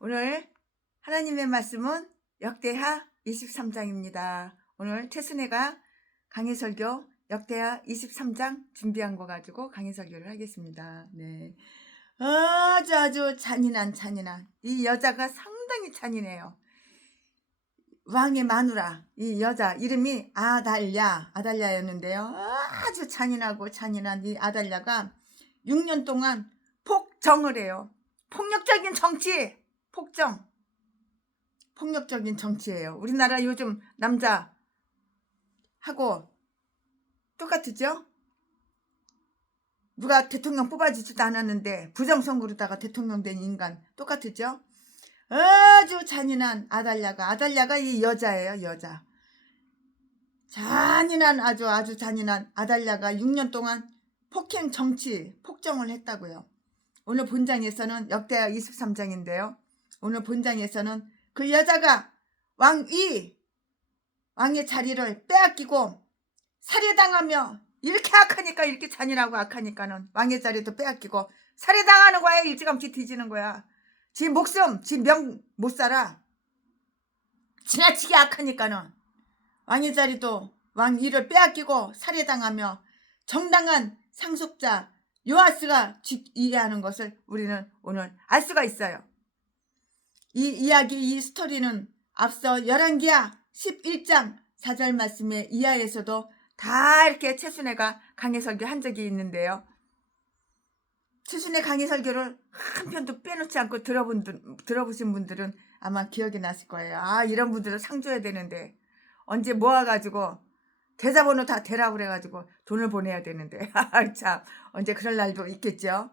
오늘 하나님의 말씀은 역대하 23장입니다. 오늘 최순애가 강해설교 역대하 23장 준비한 거 가지고 강해설교를 하겠습니다. 네, 아주 잔인한 이 여자가 상당히 잔인해요. 왕의 마누라, 이 여자 이름이 아달랴였는데요. 아주 잔인한 이 아달랴가 6년 동안 폭정을 해요. 폭력적인 정치, 폭력적인 정치예요. 우리나라 요즘 남자하고 똑같죠? 누가 대통령 뽑아주지도 않았는데 부정선거로다가 대통령 된 인간 똑같죠? 아주 잔인한 아달랴가 이 여자예요. 여자. 아주 잔인한 아달랴가 6년 동안 폭행 정치 폭정을 했다고요. 오늘 본장에서는 역대하 23장인데요. 오늘 본장에서는 그 여자가 왕의 자리를 빼앗기고 살해당하며 이렇게 악하니까, 이렇게 잔인하고 악하니까는 왕의 자리도 빼앗기고 살해당하는 거야. 일찌감치 뒤지는 거야. 지 목숨, 지 명 못 살아. 지나치게 악하니까는 왕의 자리도 왕 일을 빼앗기고 살해당하며 정당한 상속자 요아스가 즉위하는 것을 우리는 오늘 알 수가 있어요. 이 이야기, 이 스토리는 앞서 열왕기하 11장 4절 말씀의 이하에서도 다 이렇게 최순애가 강해설교 한 적이 있는데요. 최순애 강해설교를 한 편도 빼놓지 않고 들어보신 분들은 아마 기억이 나실 거예요. 이런 분들은 상 줘야 되는데 언제 모아가지고 계좌번호 다 대라고 그래가지고 돈을 보내야 되는데 참 언제 그럴 날도 있겠죠.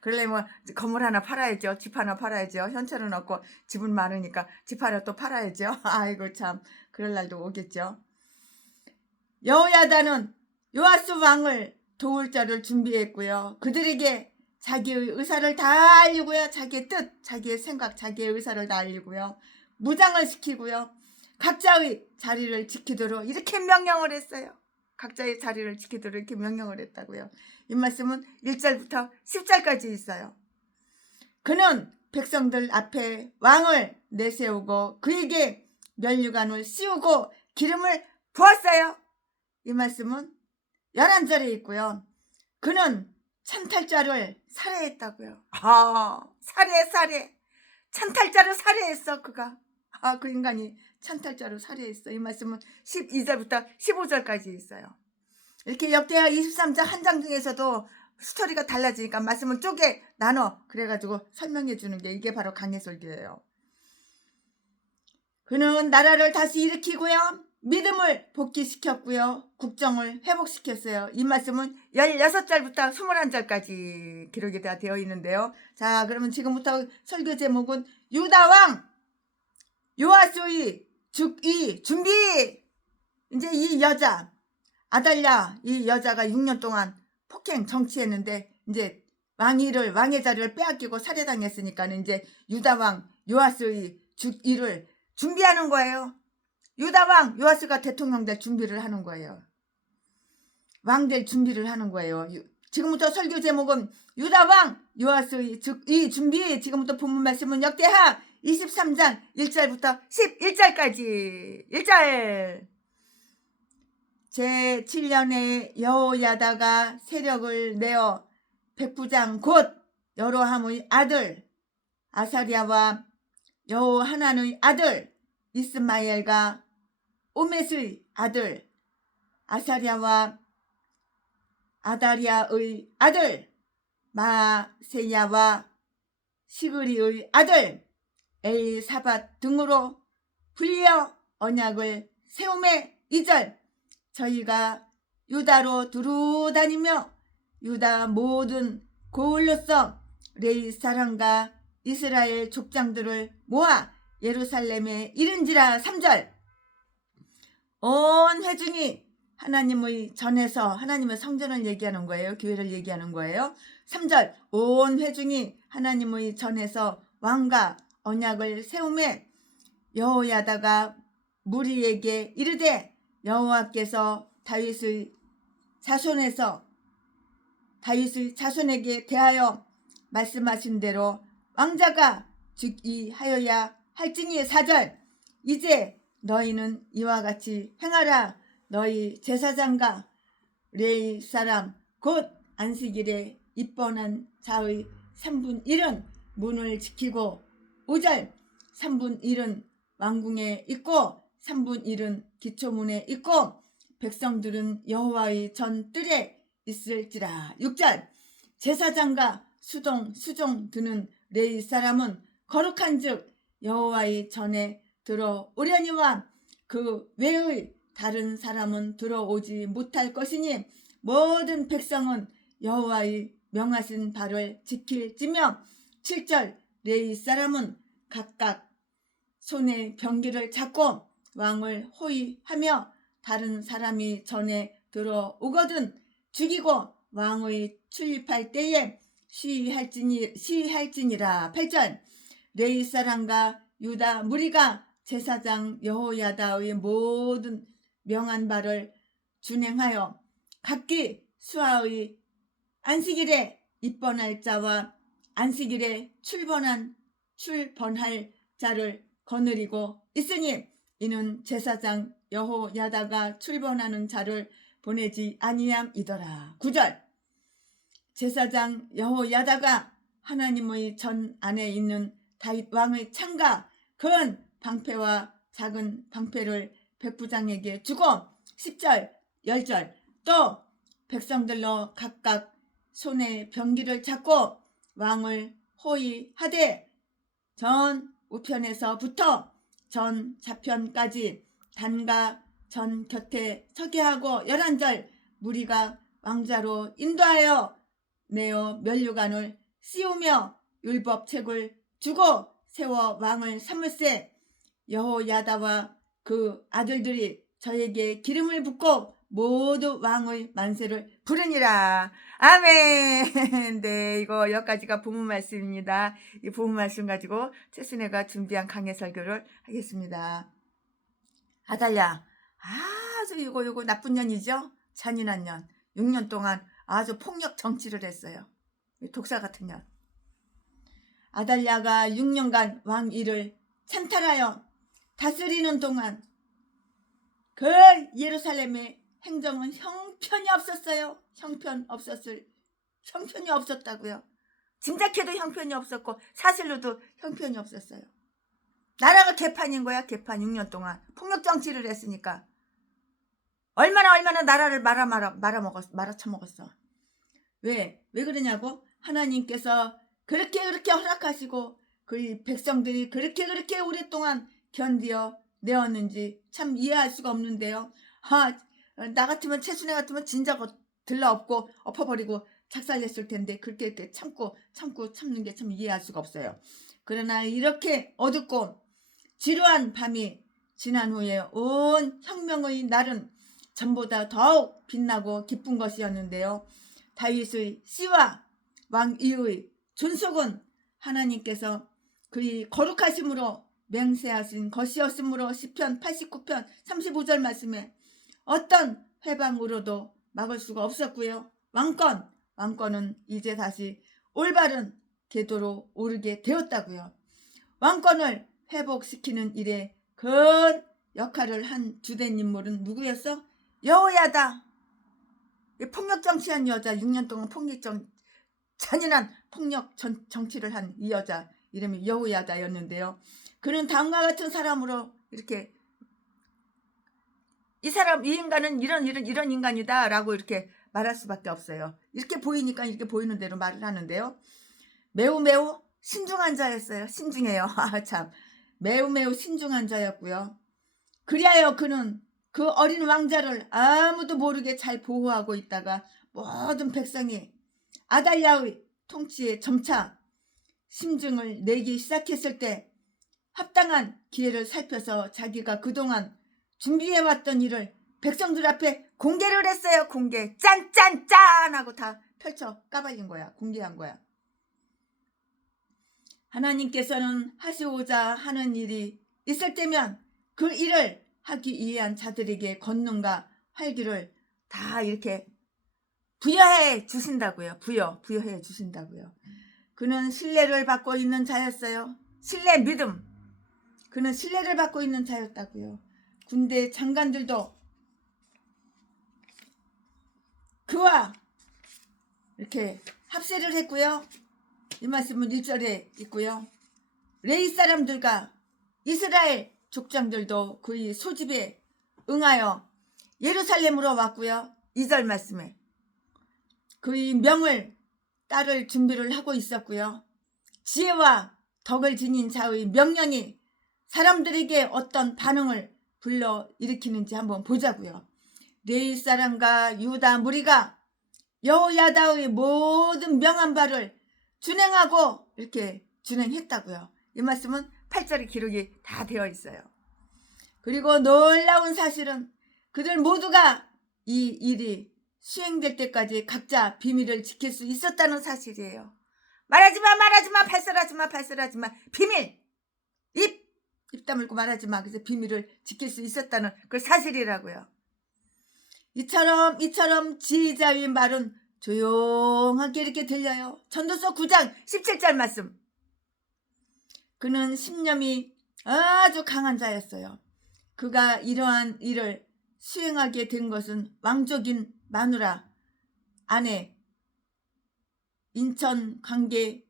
그러려면 건물 하나 팔아야죠. 집 하나 팔아야죠. 현찰은 없고 집은 많으니까 집 하나 또 팔아야죠. 아이고 참 그럴 날도 오겠죠. 여호야다는 요아스 왕을 도울 자를 준비했고요. 그들에게 자기의 의사를 다 알리고요. 자기의 뜻, 자기의 생각, 자기의 의사를 다 알리고요. 무장을 시키고요. 각자의 자리를 지키도록 이렇게 명령을 했어요. 각자의 자리를 지키도록 이렇게 명령을 했다고요. 이 말씀은 1절부터 10절까지 있어요. 그는 백성들 앞에 왕을 내세우고 그에게 면류관을 씌우고 기름을 부었어요. 이 말씀은 11절에 있고요. 그는 찬탈자를 살해했다고요. 살해. 찬탈자를 살해했어, 그가. 그 인간이 찬탈자로 살해했어. 이 말씀은 12절부터 15절까지 있어요. 이렇게 역대하 23장 한 장 중에서도 스토리가 달라지니까 말씀을 쪼개 나눠 그래가지고 설명해 주는 게 이게 바로 강해설교예요. 그는 나라를 다시 일으키고요. 믿음을 복귀시켰고요. 국정을 회복시켰어요. 이 말씀은 16절부터 21절까지 기록이 다 되어 있는데요. 자, 그러면 지금부터 설교 제목은 유다왕 요아스의 즉위 준비. 이제 이 여자 아달랴, 이 여자가 6년 동안 폭행 정치했는데 이제 왕의 자리를 빼앗기고 살해당했으니까는 이제 유다왕 요아스의 즉위를 준비하는 거예요. 유다왕 요아스가 대통령 될 준비를 하는 거예요. 왕 될 준비를 하는 거예요. 지금부터 설교 제목은 유다왕 요아스의 즉위 준비. 지금부터 본문 말씀은 역대하 23장 1절부터 11절까지. 1절. 제7년에 여호야다가 세력을 내어 백부장 곧 여로함의 아들 아사랴와 여호하난의 아들 이스마엘과 오멧의 아들 아사랴와 아다리아의 아들 마세야와 시그리의 아들 엘사밧 등으로 불려 언약을 세우매 2절. 저희가 유다로 두루 다니며 유다 모든 고을로서 레위 사람과 이스라엘 족장들을 모아 예루살렘에 이른지라. 3절. 온 회중이 하나님의 전에서, 하나님의 성전을 얘기하는 거예요. 교회를 얘기하는 거예요. 3절. 온 회중이 하나님의 전에서 왕과 언약을 세우매 여호야다가 무리에게 이르되 여호와께서 다윗의 자손에게 대하여 말씀하신 대로 왕자가 즉이하여야 할지니. 4절 이제 너희는 이와 같이 행하라. 너희 제사장과 레위 사람 곧 안식일에 입번한 자의 3분 1은 문을 지키고 5절 3분 1은 왕궁에 있고 3분 1은 기초문에 있고 백성들은 여호와의 전 뜰에 있을지라. 6절 제사장과 수종 드는 레위 사람은 거룩한 즉 여호와의 전에 들어오려니와 그 외의 다른 사람은 들어오지 못할 것이니 모든 백성은 여호와의 명하신 바를 지킬지며. 7절 레위 사람은 각각 손에 병기를 잡고 왕을 호위하며 다른 사람이 전에 들어오거든 죽이고 왕의 출입할 때에 시위할지니라. 8절 레위 사람과 유다 무리가 제사장 여호야다의 모든 명한 바를 준행하여 각기 수하의 안식일에 입번할 자와 안식일에 출번할 자를 거느리고 있으니 이는 제사장 여호야다가 출번하는 자를 보내지 아니함이더라. 9절 제사장 여호야다가 하나님의 전 안에 있는 다윗 왕의 창과 큰 방패와 작은 방패를 백부장에게 주고 10절 10절 또 백성들로 각각 손에 병기를 잡고 왕을 호위하되 전 우편에서부터 전 좌편까지 단과 전 곁에 서게 하고 11절 무리가 왕자로 인도하여 내어 면류관을 씌우며 율법책을 주고 세워 왕을 삼을세. 여호야다와 그 아들들이 저에게 기름을 붓고 모두 왕의 만세를 부르니라. 아멘. 네, 이거 여기까지가 본문 말씀입니다. 이 본문 말씀 가지고 최순애가 준비한 강해 설교를 하겠습니다. 아달랴 아주 이거 나쁜 년이죠. 잔인한 년. 6년 동안 아주 폭력 정치를 했어요. 독사 같은 년. 아달랴가 6년간 왕위를 찬탈하여 다스리는 동안 그 예루살렘의 행정은 형편이 없었어요. 형편이 없었다고요. 진작해도 형편이 없었고 사실로도 형편이 없었어요. 나라가 개판인 거야. 개판. 6년 동안 폭력 정치를 했으니까 얼마나 나라를 말아쳐먹었어. 왜 그러냐고? 하나님께서 그렇게 허락하시고 그 백성들이 그렇게 오랫동안 견디어 내었는지 참 이해할 수가 없는데요. 나 같으면 최순애 같으면 진작 들러엎고 엎어버리고 작살냈을 텐데 그렇게 참는 게 참 이해할 수가 없어요. 그러나 이렇게 어둡고 지루한 밤이 지난 후에 온 혁명의 날은 전보다 더욱 빛나고 기쁜 것이었는데요. 다윗의 씨와 왕위의 존속은 하나님께서 그의 거룩하심으로 맹세하신 것이었으므로 시편 89편 35절 말씀에 어떤 회방으로도 막을 수가 없었고요. 왕권은 이제 다시 올바른 궤도로 오르게 되었다고요. 왕권을 회복시키는 일에 큰 역할을 한 주된 인물은 누구였어? 여호야다. 폭력 정치한 여자, 6년 동안 잔인한 폭력 정치를 한 이 여자 이름이 여호야다였는데요. 그는 다음과 같은 사람으로 이렇게 이 인간은 이런 인간이다 라고 이렇게 말할 수밖에 없어요. 이렇게 보이니까 이렇게 보이는 대로 말을 하는데요. 매우 신중한 자였어요. 신중해요. 참 매우 신중한 자였고요. 그리하여 그는 그 어린 왕자를 아무도 모르게 잘 보호하고 있다가 모든 백성이 아달랴의 통치에 점차 심증을 내기 시작했을 때 합당한 기회를 살펴서 자기가 그동안 준비해왔던 일을 백성들 앞에 공개를 했어요. 공개. 짠 하고 다 펼쳐 까발린 거야. 공개한 거야. 하나님께서는 하시고자 하는 일이 있을 때면 그 일을 하기 위한 자들에게 권능과 활기를 다 이렇게 부여해 주신다고요. 부여해 주신다고요. 그는 신뢰를 받고 있는 자였어요. 신뢰, 믿음. 그는 신뢰를 받고 있는 자였다고요. 군대 장관들도 그와 이렇게 합세를 했고요. 이 말씀은 1절에 있고요. 레위 사람들과 이스라엘 족장들도 그의 소집에 응하여 예루살렘으로 왔고요. 2절 말씀에 그의 명을 따를 준비를 하고 있었고요. 지혜와 덕을 지닌 자의 명령이 사람들에게 어떤 반응을 불러일으키는지 한번 보자고요. 레위 사람과 유다 무리가 여호야다의 모든 명한 바를 준행하고 이렇게 준행했다고요. 이 말씀은 8절에 기록이 다 되어 있어요. 그리고 놀라운 사실은 그들 모두가 이 일이 수행될 때까지 각자 비밀을 지킬 수 있었다는 사실이에요. 말하지마, 발설하지마, 비밀! 입 다물고 말하지마. 그래서 비밀을 지킬 수 있었다는 그 사실이라고요. 이처럼 지휘자의 말은 조용하게 이렇게 들려요. 전도서 9장 17절 말씀. 그는 신념이 아주 강한 자였어요. 그가 이러한 일을 수행하게 된 것은 왕족인 마누라 아내 인척 관계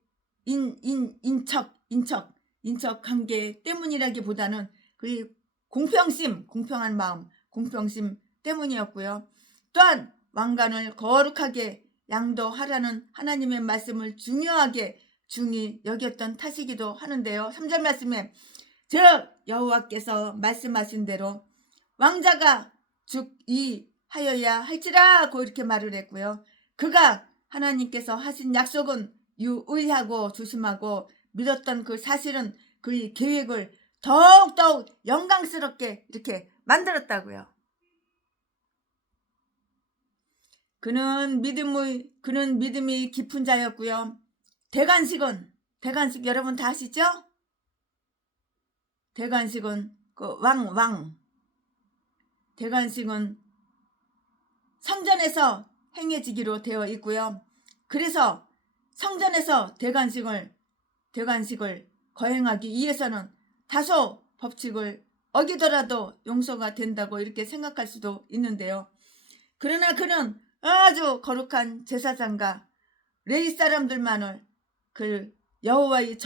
때문이라기보다는 그 공평한 마음, 공평심 때문이었고요. 또한 왕관을 거룩하게 양도하라는 하나님의 말씀을 중히 여겼던 탓이기도 하는데요. 3절 말씀에 즉 여호와께서 말씀하신 대로 왕자가 하여야 할지라고 이렇게 말을 했고요. 그가 하나님께서 하신 약속은 유의하고 조심하고 믿었던 그 사실은 그의 계획을 더욱 영광스럽게 이렇게 만들었다고요. 그는 믿음이 깊은 자였고요. 대관식 여러분 다 아시죠? 대관식은 그 대관식은 성전에서 행해지기로 되어 있고요. 그래서 성전에서 대관식을 거행하기 위해서는 다소 법칙을 어기더라도 용서가 된다고 이렇게 생각할 수도 있는데요. 그러나 그는 아주 거룩한 제사장과 레위 사람들만을 그 여호와의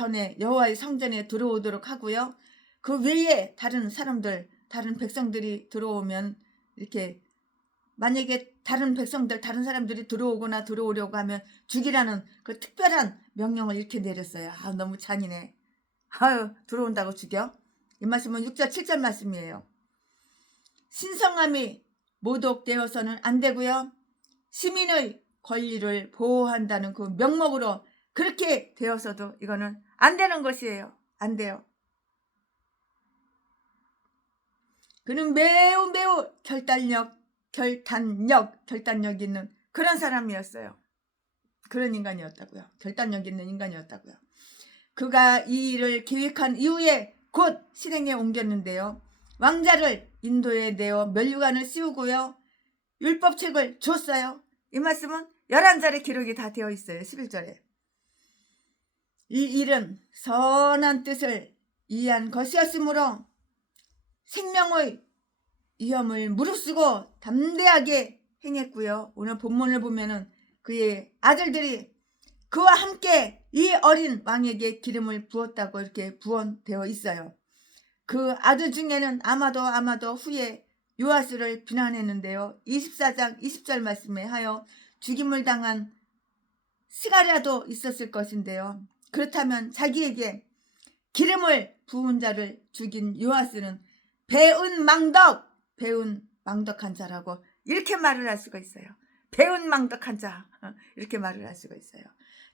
성전에 들어오도록 하고요. 그 외에 다른 백성들이 들어오면 이렇게 만약에 다른 사람들이 들어오려고 하면 죽이라는 그 특별한 명령을 이렇게 내렸어요. 너무 잔인해. 들어온다고 죽여? 이 말씀은 6절 7절 말씀이에요. 신성함이 모독되어서는 안 되고요. 시민의 권리를 보호한다는 그 명목으로 그렇게 되어서도 이거는 안 되는 것이에요. 안 돼요. 그는 매우 결단력 있는 그런 사람이었어요. 그런 인간이었다고요. 결단력 있는 인간이었다고요. 그가 이 일을 계획한 이후에 곧 실행에 옮겼는데요. 왕자를 인도에 내어 면류관을 씌우고요. 율법책을 줬어요. 이 말씀은 11절에 기록이 다 되어 있어요. 11절에. 이 일은 선한 뜻을 이해한 것이었으므로 생명의 위험을 무릅쓰고 담대하게 행했고요. 오늘 본문을 보면은 그의 아들들이 그와 함께 이 어린 왕에게 기름을 부었다고 이렇게 부언되어 있어요. 그 아들 중에는 아마도 후에 요아스를 비난했는데요. 24장 20절 말씀에 하여 죽임을 당한 스가랴도 있었을 것인데요. 그렇다면 자기에게 기름을 부은 자를 죽인 요아스는 배은 망덕한 자라고 이렇게 말을 할 수가 있어요. 배은 망덕한 자 이렇게 말을 할 수가 있어요.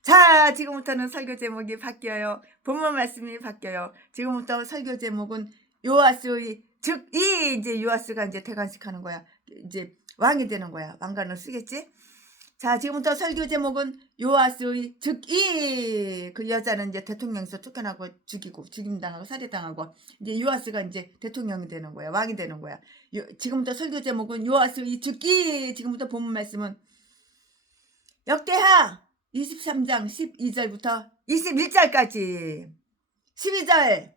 자, 지금부터는 설교 제목이 바뀌어요. 본문 말씀이 바뀌어요. 지금부터 설교 제목은 요아스의 이제 요아스가 이제 대관식하는 거야. 이제 왕이 되는 거야. 왕관을 쓰겠지? 자, 지금부터 설교 제목은 요아스의 그 여자는 이제 대통령에서 쫓겨나고 죽임당하고 살해당하고 이제 요아스가 이제 대통령이 되는 거야. 왕이 되는 거야. 지금부터 설교 제목은 요아스의 지금부터 본문 말씀은 역대하 23장 12절부터 21절까지 12절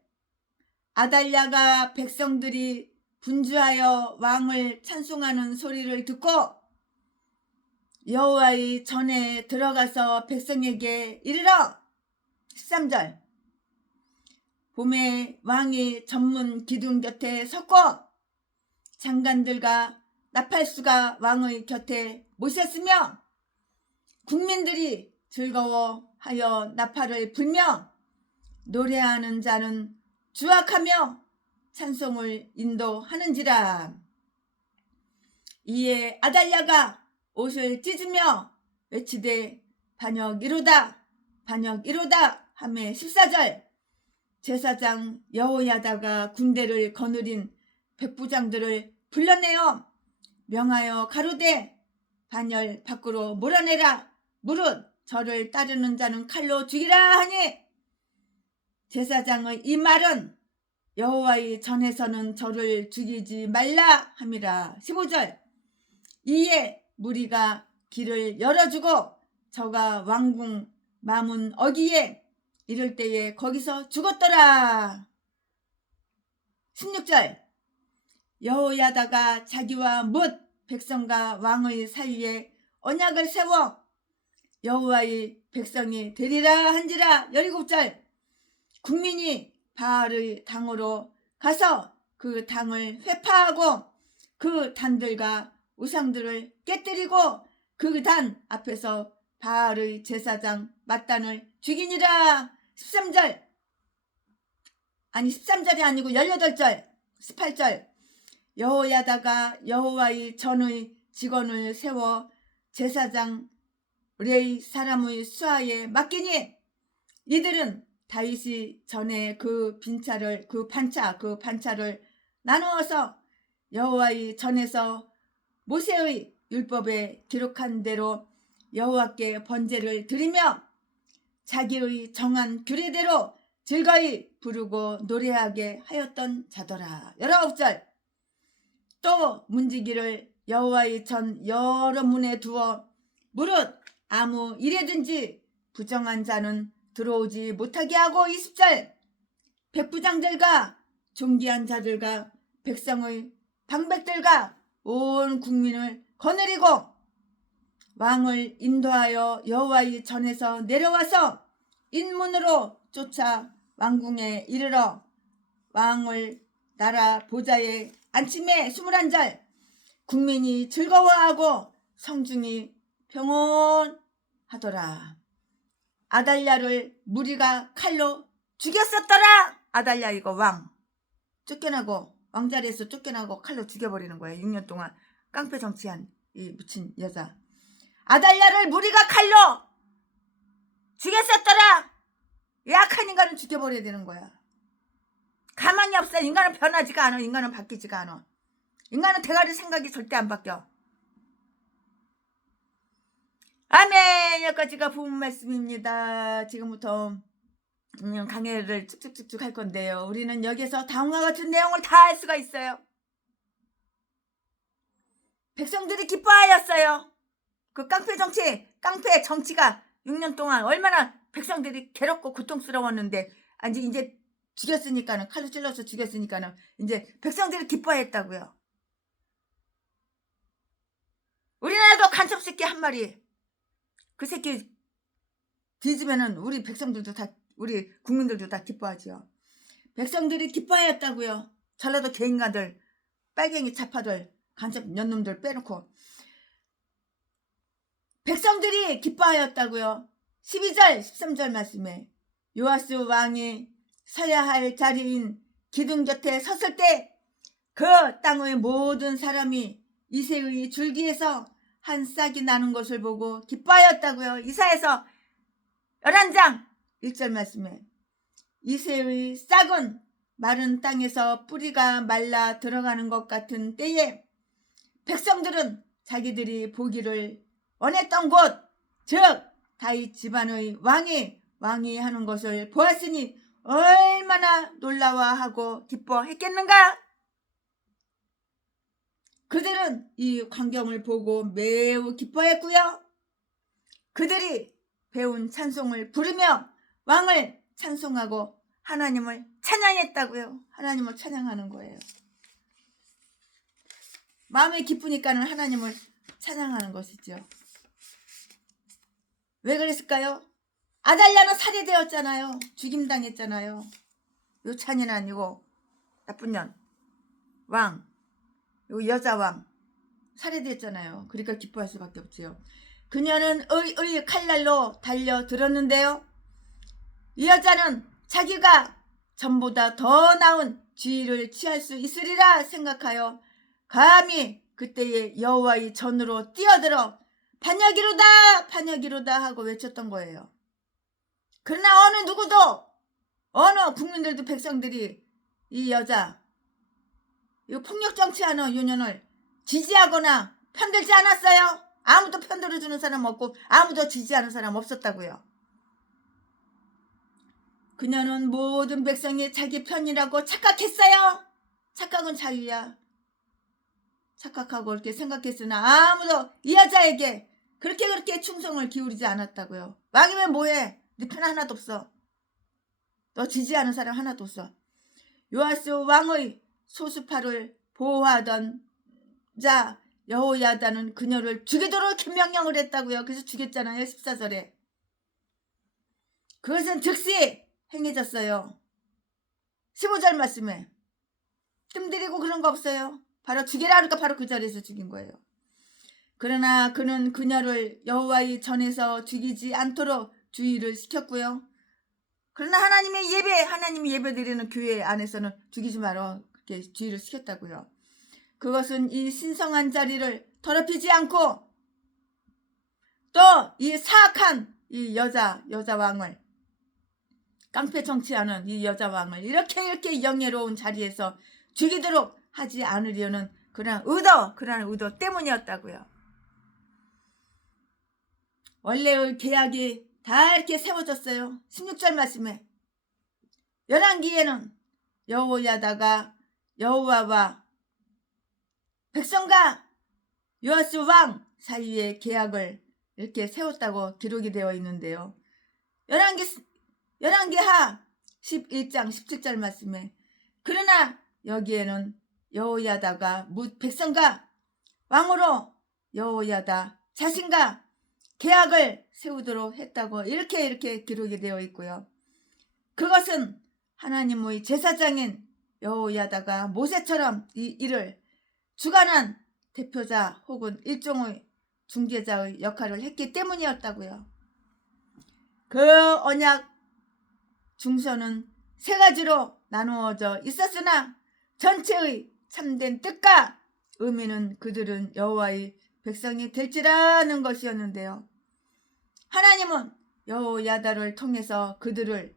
아달랴가 백성들이 분주하여 왕을 찬송하는 소리를 듣고 여호와의 전에 들어가서 백성에게 이르러 13절 봄에 왕이 전문 기둥 곁에 섰고 장관들과 나팔수가 왕의 곁에 모셨으며 국민들이 즐거워하여 나팔을 불며 노래하는 자는 주악하며 찬송을 인도하는지라. 이에 아달랴가 옷을 찢으며 외치되 반역이로다 반역이로다 하매 14절 제사장 여호야다가 군대를 거느린 백부장들을 불러내어 명하여 가로되 반열 밖으로 몰아내라 무릇 저를 따르는 자는 칼로 죽이라 하니 제사장의 이 말은 여호와의 전에서는 저를 죽이지 말라 함이라. 15절 이에 무리가 길을 열어주고 저가 왕궁 마문 어기에 이를 때에 거기서 죽었더라. 16절 여호야다가 자기와 뭇 백성과 왕의 사이에 언약을 세워 여호와의 백성이 되리라 한지라. 17절 국민이 바알의 당으로 가서 그 당을 회파하고 그 단들과 우상들을 깨뜨리고 그 단 앞에서 바알의 제사장 mat단을 죽이니라. 13절 아니 13절이 아니고 18절 18절 여호야다가 여호와의 전의 직원을 세워 제사장 레이 사람의 수하에 맡기니 이들은 다윗이 전에 그 반차를 나누어서 여호와의 전에서 모세의 율법에 기록한 대로 여호와께 번제를 드리며 자기의 정한 규례대로 즐거이 부르고 노래하게 하였던 자더라. 19절 또 문지기를 여호와의 전 여러 문에 두어 무릇 아무 일에든지 부정한 자는 들어오지 못하게 하고 20절 백부장들과 존귀한 자들과 백성의 방백들과 온 국민을 거느리고 왕을 인도하여 여호와의 전에서 내려와서 인문으로 쫓아 왕궁에 이르러 왕을 나라 보좌에 앉힘에 21절 국민이 즐거워하고 성중이 평온하더라. 아달랴를 무리가 칼로 죽였었더라. 아달랴 이거 왕 쫓겨나고 왕자리에서 쫓겨나고 칼로 죽여버리는 거예요. 6년 동안 깡패 정치한 이 미친 여자 아달랴를 무리가 칼로 죽였었더라. 약한 인간은 죽여버려야 되는 거야. 가만히 없어. 인간은 변하지가 않아. 인간은 바뀌지가 않아. 인간은 대가리 생각이 절대 안 바뀌어. 아멘. 여기까지가 부분 말씀입니다. 지금부터 강해를 쭉쭉쭉쭉 할 건데요. 우리는 여기서 다음과 같은 내용을 다 할 수가 있어요. 백성들이 기뻐하였어요. 그 깡패 정치가 6년 동안 얼마나 백성들이 괴롭고 고통스러웠는데 이제 죽였으니까는 칼로 찔러서 죽였으니까는 이제 백성들이 기뻐했다고요. 우리나라도 간첩 새끼 한 마리 그 새끼 뒤지면은 우리 백성들도 다 우리 국민들도 다 기뻐하지요. 백성들이 기뻐하였다고요. 전라도 개인가들 빨갱이 차파들 간첩 년놈들 빼놓고 백성들이 기뻐하였다고요. 12절 13절 말씀에 요아스 왕이 서야 할 자리인 기둥 곁에 섰을 때 그 땅의 모든 사람이 이새의 줄기에서 한 싹이 나는 것을 보고 기뻐하였다고요. 이사야서 11장 1절 말씀에 이새의 싹은 마른 땅에서 뿌리가 말라 들어가는 것 같은 때에 백성들은 자기들이 보기를 원했던 곳 즉 다윗 집안의 왕이 하는 것을 보았으니 얼마나 놀라워하고 기뻐했겠는가. 그들은 이 광경을 보고 매우 기뻐했고요. 그들이 배운 찬송을 부르며 왕을 찬송하고 하나님을 찬양했다고요. 하나님을 찬양하는 거예요. 마음이 기쁘니까는 하나님을 찬양하는 것이죠. 왜 그랬을까요? 아달랴는 살해되었잖아요. 죽임당했잖아요. 요 잔인한 이거 나쁜 년 왕, 요 여자 왕 살해됐잖아요. 그러니까 기뻐할 수밖에 없지요. 그녀는 의의 칼날로 달려들었는데요. 이 여자는 자기가 전보다 더 나은 지위를 취할 수 있으리라 생각하여 감히 그때의 여호와의 전으로 뛰어들어 반역이로다 반역이로다 하고 외쳤던 거예요. 그러나 어느 누구도 어느 국민들도 백성들이 이 여자 이 폭력 정치하는 유년을 지지하거나 편들지 않았어요. 아무도 편들어주는 사람 없고 아무도 지지하는 사람 없었다고요. 그녀는 모든 백성이 자기 편이라고 착각했어요. 착각은 자유야. 착각하고 이렇게 생각했으나 아무도 이 여자에게 그렇게 충성을 기울이지 않았다고요. 왕이면 뭐해? 네 편 하나도 없어. 너 지지하는 사람 하나도 없어. 요아스 왕의 소수파를 보호하던 자 여호야다는 그녀를 죽이도록 명령을 했다고요. 그래서 죽였잖아요. 14절에. 그것은 즉시 행해졌어요. 15절 말씀에 뜸들이고 그런 거 없어요. 바로 죽이라 하니까 바로 그 자리에서 죽인 거예요. 그러나 그는 그녀를 여호와의 전에서 죽이지 않도록 주의를 시켰고요. 그러나 하나님이 예배드리는 교회 안에서는 죽이지 마라 그렇게 주의를 시켰다고요. 그것은 이 신성한 자리를 더럽히지 않고 또 이 사악한 이 여자 왕을 깡패 정치하는 이 여자 왕을 이렇게 영예로운 자리에서 죽이도록 하지 않으려는 그러한 의도 때문이었다고요. 원래의 계약이 다 이렇게 세워졌어요. 16절 말씀에 열왕기에는 여호야다가 여호와와 백성과 요아스 왕 사이의 계약을 이렇게 세웠다고 기록이 되어 있는데요. 열왕기하 11장 17절 말씀에 그러나 여기에는 여호야다가 백성과 왕으로 여호야다 자신과 계약을 세우도록 했다고 이렇게 기록이 되어 있고요. 그것은 하나님의 제사장인 여호야다가 모세처럼 이 일을 주관한 대표자 혹은 일종의 중재자의 역할을 했기 때문이었다고요. 그 언약 중서는 세 가지로 나누어져 있었으나 전체의 참된 뜻과 의미는 그들은 여호와의 백성이 될지라는 것이었는데요. 하나님은 여호야다를 통해서 그들을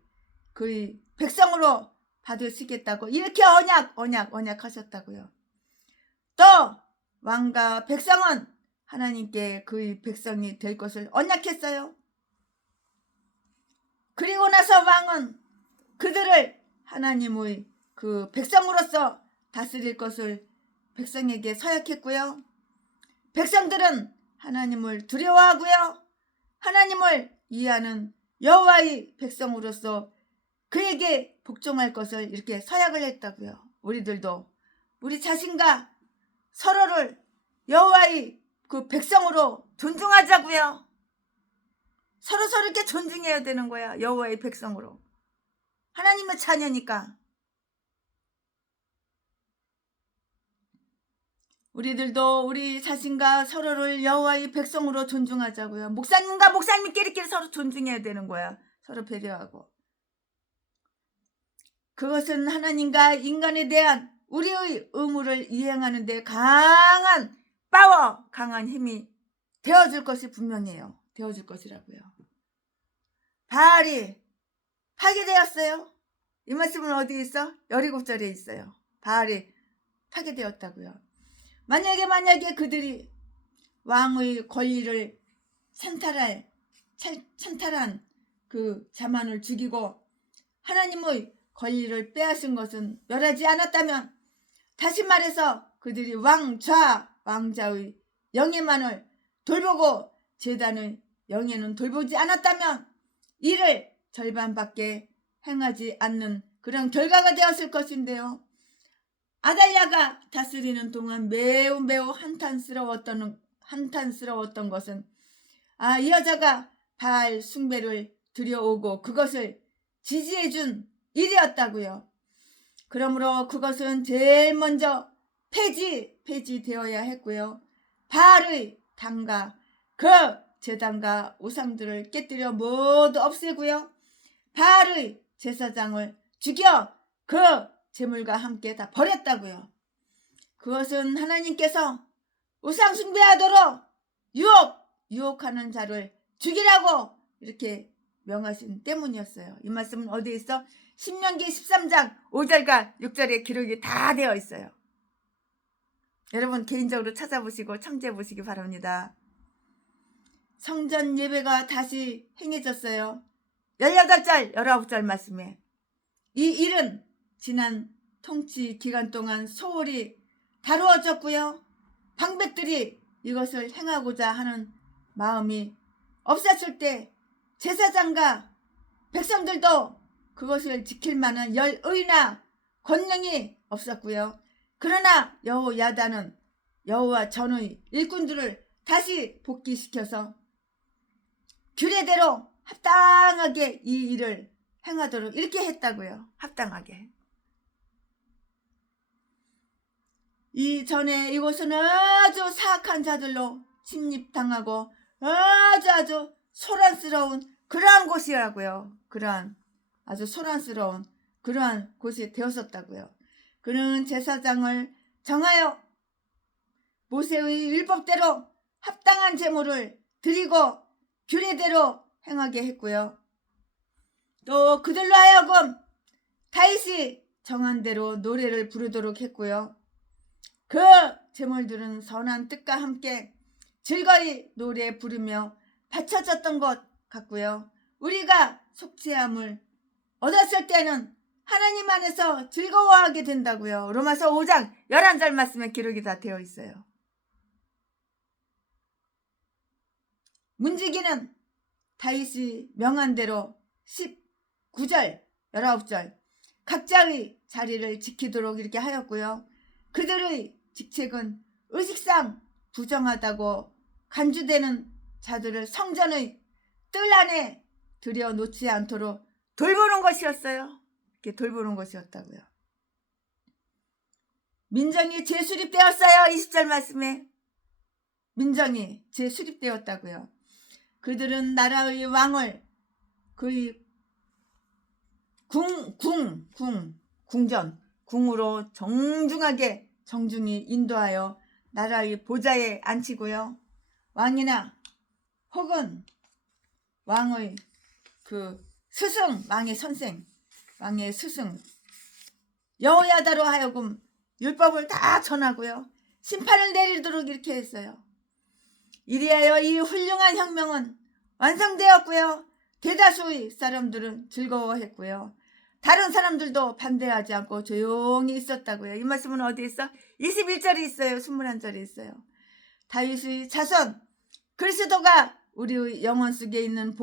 그의 백성으로 받으시겠다고 이렇게 언약하셨다고요. 또 왕과 백성은 하나님께 그의 백성이 될 것을 언약했어요. 그리고 나서 왕은 그들을 하나님의 그 백성으로서 다스릴 것을 백성에게 서약했고요. 백성들은 하나님을 두려워하고요. 하나님을 이해하는 여호와의 백성으로서 그에게 복종할 것을 이렇게 서약을 했다고요. 우리들도 우리 자신과 서로를 여호와의 그 백성으로 존중하자고요. 서로 이렇게 존중해야 되는 거야. 여호와의 백성으로. 하나님의 자녀니까. 우리들도 우리 자신과 서로를 여호와의 백성으로 존중하자고요. 목사님과 목사님끼리끼리 서로 존중해야 되는 거야. 서로 배려하고. 그것은 하나님과 인간에 대한 우리의 의무를 이행하는 데 강한 파워, 강한 힘이 되어줄 것이 분명해요. 되어줄 것이라고요. 바알이 파괴되었어요. 이 말씀은 어디에 있어? 17절에 있어요. 바알이 파괴되었다고요. 만약에 그들이 왕의 권리를 찬탈한 그 자만을 죽이고 하나님의 권리를 빼앗은 것은 멸하지 않았다면, 다시 말해서 그들이 왕자의 영예만을 돌보고 제단의 영예는 돌보지 않았다면 이를 절반밖에 행하지 않는 그런 결과가 되었을 것인데요. 아달랴가 다스리는 동안 매우 한탄스러웠던 것은 이 여자가 바알 숭배를 들여오고 그것을 지지해준 일이었다고요. 그러므로 그것은 제일 먼저 폐지되어야 했고요. 바알의 당과 그 제단과 우상들을 깨뜨려 모두 없애고요. 바알의 제사장을 죽여 그 제물과 함께 다 버렸다고요. 그것은 하나님께서 우상 숭배하도록 유혹하는 자를 죽이라고 이렇게 명하신 때문이었어요. 이 말씀은 어디에 있어? 신명기 13장 5절과 6절에 기록이 다 되어 있어요. 여러분 개인적으로 찾아보시고 참조해 보시기 바랍니다. 성전 예배가 다시 행해졌어요. 18절, 19절 말씀에 이 일은 지난 통치 기간 동안 소홀히 다루어졌고요. 방백들이 이것을 행하고자 하는 마음이 없었을 때 제사장과 백성들도 그것을 지킬 만한 열의나 권능이 없었고요. 그러나 여호야다는 여호와 전의 일꾼들을 다시 복귀시켜서 규례대로 합당하게 이 일을 행하도록 이렇게 했다고요. 합당하게. 이전에 이곳은 아주 사악한 자들로 침입당하고 아주 소란스러운 그러한 곳이라고요. 그러한 아주 소란스러운 그러한 곳이 되었었다고요. 그는 제사장을 정하여 모세의 율법대로 합당한 제물을 드리고 규례대로 행하게 했고요. 또 그들로 하여금 다윗이 정한 대로 노래를 부르도록 했고요. 그 제물들은 선한 뜻과 함께 즐거이 노래 부르며 바쳐졌던 것 같고요. 우리가 속죄함을 얻었을 때는 하나님 안에서 즐거워하게 된다고요. 로마서 5장 11절 말씀에 기록이 다 되어 있어요. 문지기는 다윗이 명한 대로 19절, 19절 각자의 자리를 지키도록 이렇게 하였고요. 그들의 직책은 의식상 부정하다고 간주되는 자들을 성전의 뜰 안에 들여놓지 않도록 돌보는 것이었어요. 이렇게 돌보는 것이었다고요. 민정이 재수립되었어요. 20절 말씀에 민정이 재수립되었다고요. 그들은 나라의 왕을 그의 궁으로 정중히 인도하여 나라의 보좌에 앉히고요. 왕이나 혹은 왕의 그 스승, 왕의 선생, 왕의 스승 여호야다로 하여금 율법을 다 전하고요. 심판을 내리도록 이렇게 했어요. 이리하여 이 훌륭한 혁명은 완성되었고요. 대다수의 사람들은 즐거워했고요. 다른 사람들도 반대하지 않고 조용히 있었다고요. 이 말씀은 어디 있어? 21절에 있어요. 21절에 있어요. 다윗의 자손 그리스도가 우리의 영혼 속에 있는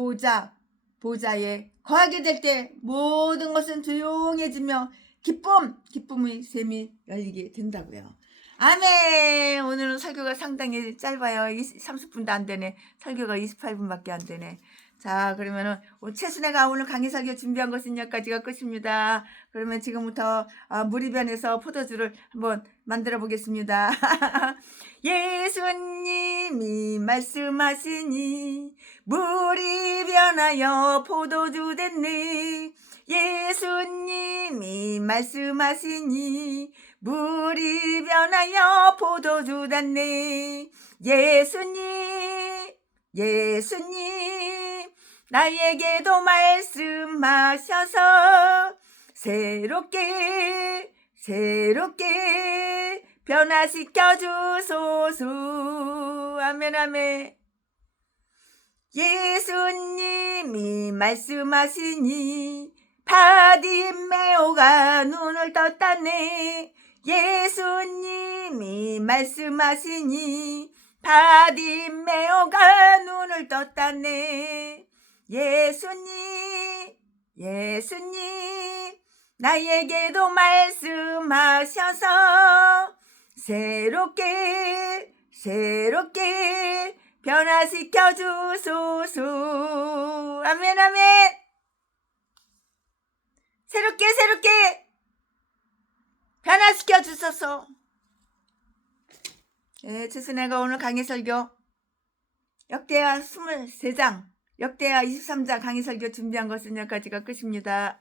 보좌에 거하게 될 때 모든 것은 조용해지며 기쁨의 샘이 열리게 된다고요. 아멘. 오늘은 설교가 상당히 짧아요. 30분도 안 되네. 설교가 28분밖에 안 되네. 자, 그러면은 최순애가 오늘 강의 설교 준비한 것은 여기까지가 끝입니다. 그러면 지금부터 무리변에서 포도주를 한번 만들어 보겠습니다. 예수님이 말씀하시니 물이 변하여 포도주 됐네. 예수님이 말씀하시니 물이 변하여 포도주 됐네. 예수님 나에게도 말씀하셔서 새롭게 변화시켜 주소서. 아멘 아멘. 예수님이 말씀하시니 바디메오가 눈을 떴다네. 예수님이 말씀하시니 바디메오가 눈을 떴다네. 예수님 나에게도 말씀하셔서 새롭게 변화시켜 주소서. 아멘 아멘. 새롭게 변화시켜 주소서. 주순애가 오늘 강의 설교 역대하 23장 역대하 23장 강의 설교 준비한 것은 여기까지가 끝입니다.